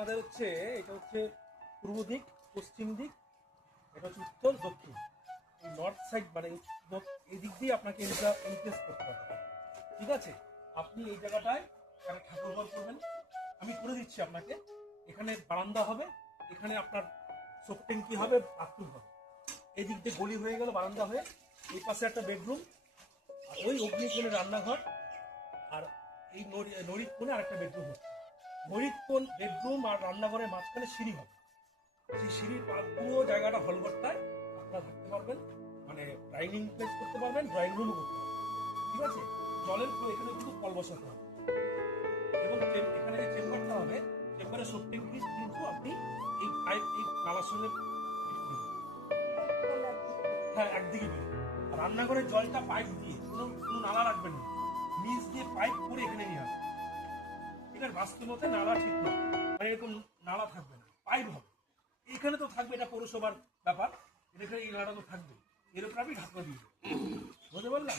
আপনাদের হচ্ছে এটা হচ্ছে পূর্ব দিক, পশ্চিম দিক, এটা হচ্ছে উত্তর, দক্ষিণ। এই নর্থ সাইড মানে এই দিক দিয়ে আপনাকে ইমপ্রেস করতে হবে। ঠিক আছে, আপনি এই জায়গাটায় একটা ঠাকুর ঘর করবেন, আমি করে দিচ্ছি আপনাকে। এখানে বারান্দা হবে, এখানে আপনার চোখ ট্যাঙ্কি হবে, বাথরুম হবে। এই দিক দিয়ে গলি হয়ে গেল বারান্দা হয়ে, এই পাশে একটা বেডরুম, আর ওই অগ্নিকোণে রান্নাঘর, আর এই নড়ির কোণে আরেকটা বেডরুম হচ্ছে। নড়ির কোণ বেডরুম আর রান্নাঘরের মাঝখানে সিঁড়ি হবে। সেই সিঁড়ির পুরো জায়গাটা হলঘরটায় আপনারা থাকতে পারবেন, মানে ডাইনিং প্লেস করতে পারবেন, ড্রয়িং রুমও করতে পারবেন। ঠিক আছে, জলের এখানে কিন্তু কল বসাতে হবে, এবং এখানে যে চেম্বারটা হবে, চেম্বারের সব ট্যাঙ্কি কিন্তু আপনি এই পাইপ এই নালার সঙ্গে হ্যাঁ একদিকে বেরোবে। আর রান্নাঘরের জলটা পাইপ দিয়ে, কোনো নালা রাখবেন না, নিচ দিয়ে পাইপ করে এখানে নিয়ে আসবেন। ঠিক আছে, বাস্তবতে নালা ঠিক না, মানে এরকম নালা থাকবে না, পাইপ হবে। এখানে তো থাকবে, এটা পৌরসভার ব্যাপার, এখানে এই নালাটা তো থাকবে, এর উপর আপনি ঢাকা দিয়ে বুঝতে পারলাম।